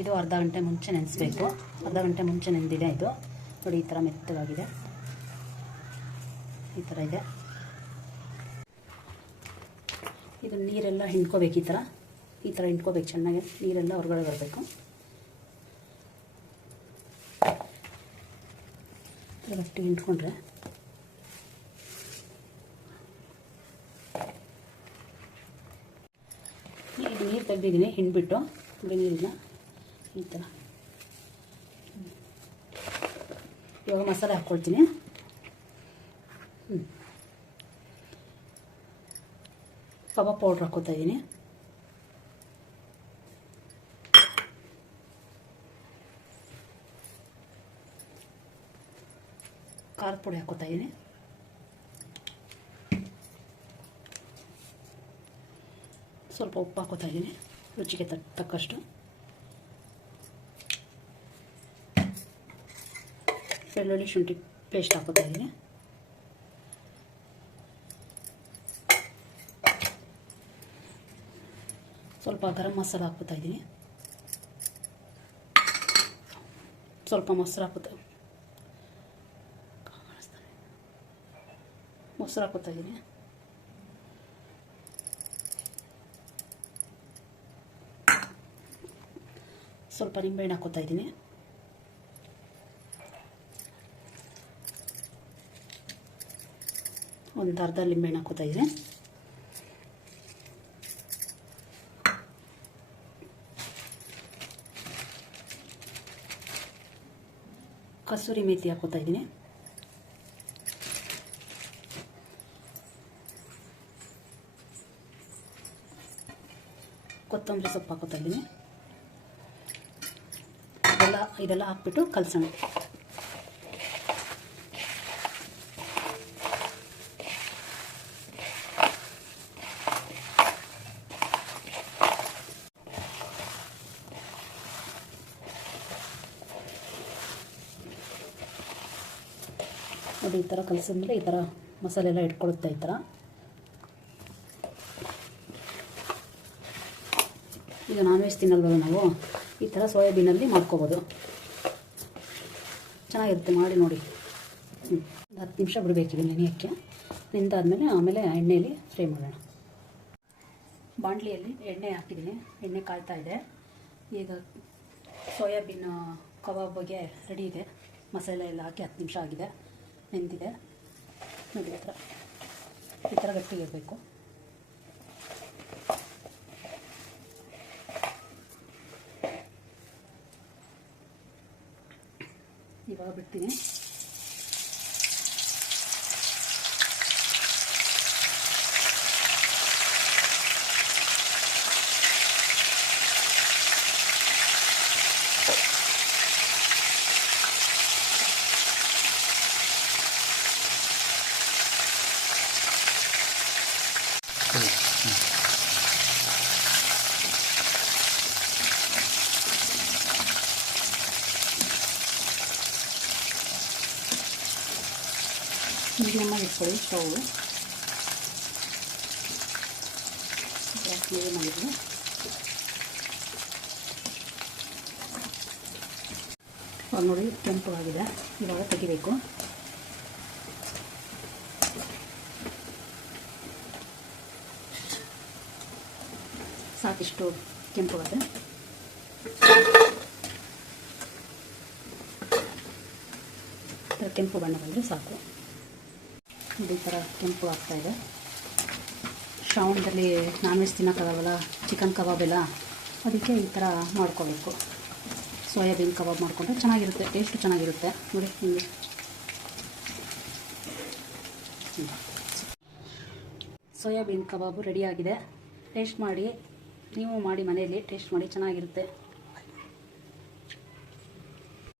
ಇದು ಅರ್ಧ ಗಂಟೆ ಮುಂಚೆ ನೆನೆಸಬೇಕು. ಅರ್ಧ ಗಂಟೆ ಮುಂಚೆ ನೆನೆದಿದೆ. ಇದು ನೋಡಿ, ಈ ಥರ ಮೆತ್ತಗಾಗಿದೆ, ಈ ಥರ ಇದೆ. ಇದು ನೀರೆಲ್ಲ ಹಿಂಡ್ಕೋಬೇಕು, ಈ ಥರ ಹಿಂಡ್ಕೋಬೇಕು ಚೆನ್ನಾಗಿ. ನೀರೆಲ್ಲ ಹೊರಗಡೆ ಬರಬೇಕು. ಗಟ್ಟಿ ಹಿಂಡ್ಕೊಂಡ್ರೆ ಇದು ನೀರು ತೆಗೆದಿದ್ದೀನಿ, ಹಿಂಡ್ಬಿಟ್ಟು ನೀರನ್ನ ಈ ಥರ. ಇವಾಗ ಮಸಾಲೆ ಹಾಕ್ಕೊಳ್ತೀನಿ. ಕಬಾಬ್ ಪೌಡ್ರ್ ಹಾಕ್ಕೋತಾ ಇದ್ದೀನಿ. ಖಾರದ ಪುಡಿ ಹಾಕ್ಕೋತಾ ಇದ್ದೀನಿ. ಸ್ವಲ್ಪ ಉಪ್ಪು ಹಾಕ್ಕೋತಾ ಇದ್ದೀನಿ, ರುಚಿಗೆ ತಕ್ಕಷ್ಟು. ಬೆಳ್ಳುಳ್ಳಿ ಶುಂಠಿ ಪೇಸ್ಟ್ ಹಾಕ್ಕೋತಾ ಇದ್ದೀನಿ. ಸ್ವಲ್ಪ ಗರಂ ಮಸಾಲ ಹಾಕ್ಕೋತಾ ಇದ್ದೀನಿ. ಸ್ವಲ್ಪ ಮೊಸರು ಹಾಕ್ಕೋತಾ ಇದ್ದೀನಿ. ಸ್ವಲ್ಪ ನಿಂಬೆಹಣ್ಣು ಹಾಕ್ಕೋತಾ ಇದ್ದೀನಿ. ಒಂದು ಅರ್ಧ ನಿಂಬೆಹಣ್ಣು ಹಾಕ್ಕೋತಾ ಇದ್ದೀನಿ. ಕಸೂರಿ ಮೇಥಿ ಹಾಕ್ಕೋತಾ ಇದ್ದೀನಿ. ಕೊತ್ತಂಬರಿ ಸೊಪ್ಪು ಹಾಕ್ಕೋತಾ ಇದ್ದೀನಿ. ಇದೆಲ್ಲ ಹಾಕ್ಬಿಟ್ಟು ಕಲಸೋಣ. ನೋಡಿ, ಈ ಥರ ಕಲಸಿದ್ಮೇಲೆ ಈ ಥರ ಮಸಾಲೆ ಎಲ್ಲ ಇಟ್ಕೊಳ್ಳುತ್ತೆ. ಈ ಥರ ಈಗ ನಾನ್ ವೆಜ್ ತಿನ್ನಲ್ವಲ್ಲ ನಾವು, ಈ ಥರ ಸೋಯಾಬೀನಲ್ಲಿ ಮಾಡ್ಕೋಬೋದು. ಚೆನ್ನಾಗಿರುತ್ತೆ, ಮಾಡಿ ನೋಡಿ. 10 ನಿಮಿಷ ಬಿಡಬೇಕಿದೆ ನೆನೆಯೋಕ್ಕೆ. ನೆಂದಾದ್ಮೇಲೆ ಆಮೇಲೆ ಎಣ್ಣೆಯಲ್ಲಿ ಫ್ರೈ ಮಾಡೋಣ. ಬಾಣಲಿಯಲ್ಲಿ ಎಣ್ಣೆ ಹಾಕಿದ್ದೀನಿ, ಎಣ್ಣೆ ಕಾಯ್ತಾ ಇದೆ. ಈಗ ಸೋಯಾಬೀನ್ ಕಬಾಬ್ಗೆ ರೆಡಿ ಇದೆ. ಮಸಾಲೆ ಎಲ್ಲ ಹಾಕಿ 10 ನಿಮಿಷ ಆಗಿದೆ, ನೆಂದಿದೆ. ನೋಡಿ, ಈ ಥರ ಗಟ್ಟಿಗಿರಬೇಕು. ಇವಾಗ ಬಿಡ್ತೀನಿ. ಮೀಡಿಯಮ್ಮಾಗಿ ಇಟ್ಕೊಳ್ಳಿ ಸ್ಟವ್. ಮೀಡಿಯಮ್ಮಾಗಿರಲಿ. ನೋಡಿ, ಕೆಂಪು ಆಗಿದೆ. ಇವಾಗ ತೆಗಿಬೇಕು. ಸಾಕಿಷ್ಟು ಕೆಂಪು ಆಗಿದೆ. ಕೆಂಪು ಬಣ್ಣ ಬಂದರೆ ಸಾಕು. ಈ ಥರ ಕೆಂಪು ಆಗ್ತಾಯಿದೆ. ಶ್ರಾವಣದಲ್ಲಿ ನಾನ್ ವೆಜ್ ತಿನ್ನೋಕ್ಕಾಗಲ್ಲ, ಚಿಕನ್ ಕಬಾಬ್ ಎಲ್ಲ, ಅದಕ್ಕೆ ಈ ಥರ ಮಾಡ್ಕೋಬೇಕು. ಸೋಯಾಬೀನ್ ಕಬಾಬ್ ಮಾಡಿಕೊಂಡ್ರೆ ಚೆನ್ನಾಗಿರುತ್ತೆ, ಟೇಸ್ಟು ಚೆನ್ನಾಗಿರುತ್ತೆ. ನೋಡಿ, ಹಿಂಗೆ ಸೋಯಾಬೀನ್ ಕಬಾಬು ರೆಡಿಯಾಗಿದೆ. ಟೇಸ್ಟ್ ಮಾಡಿ, ನೀವು ಮಾಡಿ ಮನೆಯಲ್ಲಿ ಟೇಸ್ಟ್ ಮಾಡಿ, ಚೆನ್ನಾಗಿರುತ್ತೆ.